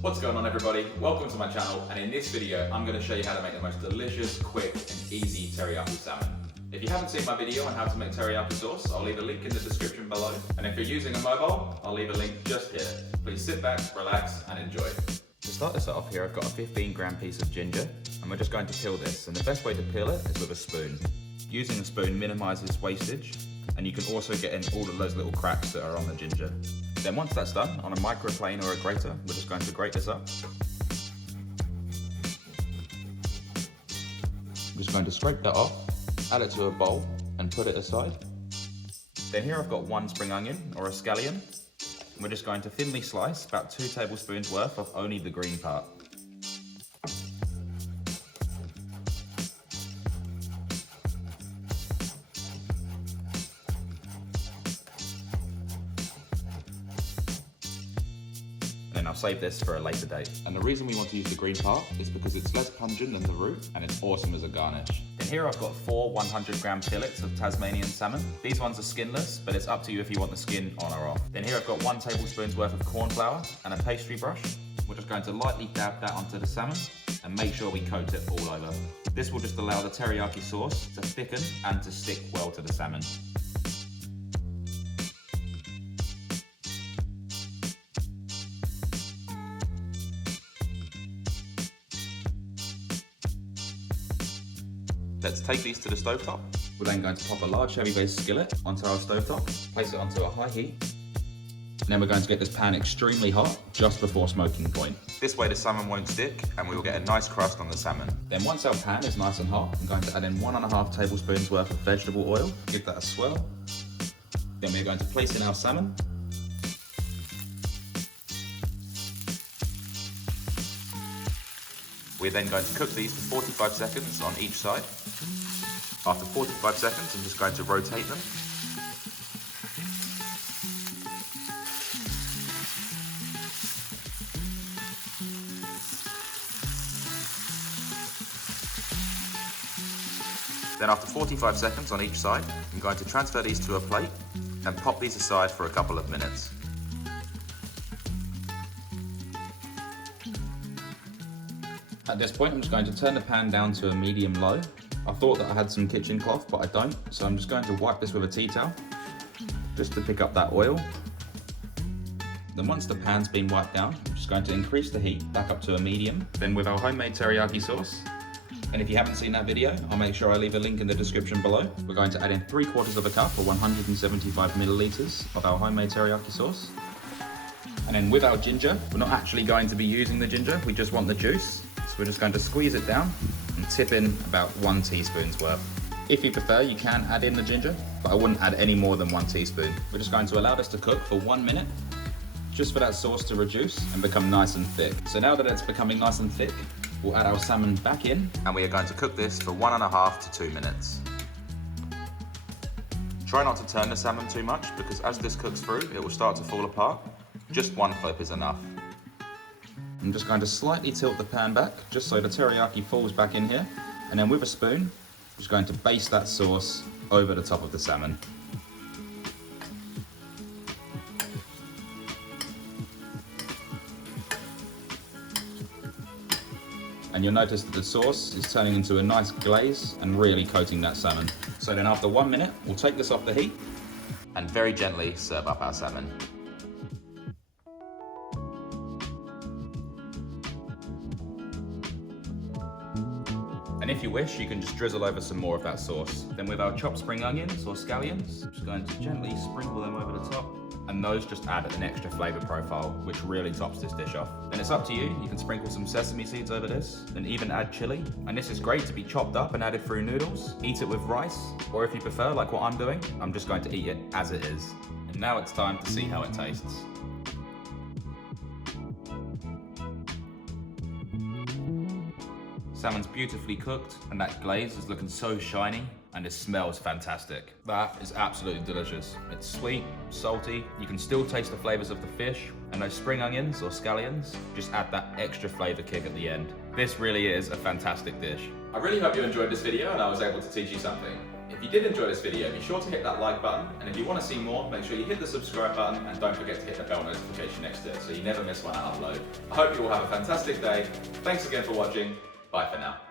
What's going on, everybody? Welcome to my channel, and in this video I'm going to show you how to make the most delicious, quick and easy teriyaki salmon. If you haven't seen my video on how to make teriyaki sauce, I'll leave a link in the description below, and if you're using a mobile, I'll leave a link just here. Please sit back, relax and enjoy. To start this off here, I've got a 15-gram piece of ginger, and we're just going to peel this, and the best way to peel it is with a spoon. Using a spoon minimises wastage, and you can also get in all of those little cracks that are on the ginger. Then once that's done, on a microplane or a grater, we're just going to grate this up. I'm just going to scrape that off, add it to a bowl and put it aside. Then here I've got one spring onion or a scallion. And we're just going to thinly slice about 2 tablespoons worth of only the green part. Then I'll save this for a later date. And the reason we want to use the green part is because it's less pungent than the root and it's awesome as a garnish. And here I've got 4 100-gram fillets of Tasmanian salmon. These ones are skinless, but it's up to you if you want the skin on or off. Then here I've got 1 tablespoon's worth of corn flour and a pastry brush. We're just going to lightly dab that onto the salmon and make sure we coat it all over. This will just allow the teriyaki sauce to thicken and to stick well to the salmon. Let's take these to the stovetop. We're then going to pop a large heavy-based skillet onto our stovetop, place it onto a high heat, and then we're going to get this pan extremely hot just before smoking point. This way the salmon won't stick and we will get a nice crust on the salmon. Then once our pan is nice and hot, I'm going to add in 1.5 tablespoons worth of vegetable oil, give that a swirl. Then we're going to place in our salmon. We're then going to cook these for 45 seconds on each side. After 45 seconds, I'm just going to rotate them. Then after 45 seconds on each side, I'm going to transfer these to a plate and pop these aside for a couple of minutes. At this point, I'm just going to turn the pan down to a medium-low. I thought that I had some kitchen cloth, but I don't, so I'm just going to wipe this with a tea towel, just to pick up that oil. Then once the pan's been wiped down, I'm just going to increase the heat back up to a medium. Then with our homemade teriyaki sauce, and if you haven't seen that video, I'll make sure I leave a link in the description below. We're going to add in 3/4 cup or 175 milliliters of our homemade teriyaki sauce. And then with our ginger, we're not actually going to be using the ginger, we just want the juice. We're just going to squeeze it down and tip in about 1 teaspoon's worth. If you prefer, you can add in the ginger, but I wouldn't add any more than 1 teaspoon. We're just going to allow this to cook for 1 minute, just for that sauce to reduce and become nice and thick. So now that it's becoming nice and thick, we'll add our salmon back in, and we are going to cook this for 1.5 to 2 minutes. Try not to turn the salmon too much, because as this cooks through, it will start to fall apart. Just 1 flip is enough. I'm just going to slightly tilt the pan back, just so the teriyaki falls back in here. And then with a spoon, I'm just going to baste that sauce over the top of the salmon. And you'll notice that the sauce is turning into a nice glaze and really coating that salmon. So then after 1 minute, we'll take this off the heat and very gently serve up our salmon. And if you wish, you can just drizzle over some more of that sauce. Then with our chopped spring onions or scallions, I'm just going to gently sprinkle them over the top. And those just add an extra flavor profile, which really tops this dish off. Then it's up to you. You can sprinkle some sesame seeds over this, then even add chili. And this is great to be chopped up and added through noodles. Eat it with rice, or if you prefer, like what I'm doing, I'm just going to eat it as it is. And now it's time to see how it tastes. Salmon's beautifully cooked and that glaze is looking so shiny and it smells fantastic. That is absolutely delicious. It's sweet, salty, you can still taste the flavors of the fish, and those spring onions or scallions just add that extra flavor kick at the end. This really is a fantastic dish. I really hope you enjoyed this video and I was able to teach you something. If If you did enjoy this video, be sure to hit that like button, and if you want to see more, make sure you hit the subscribe button and don't forget to hit the bell notification next to it so you never miss when I upload. I hope you all have a fantastic day. Thanks again for watching. Bye for now.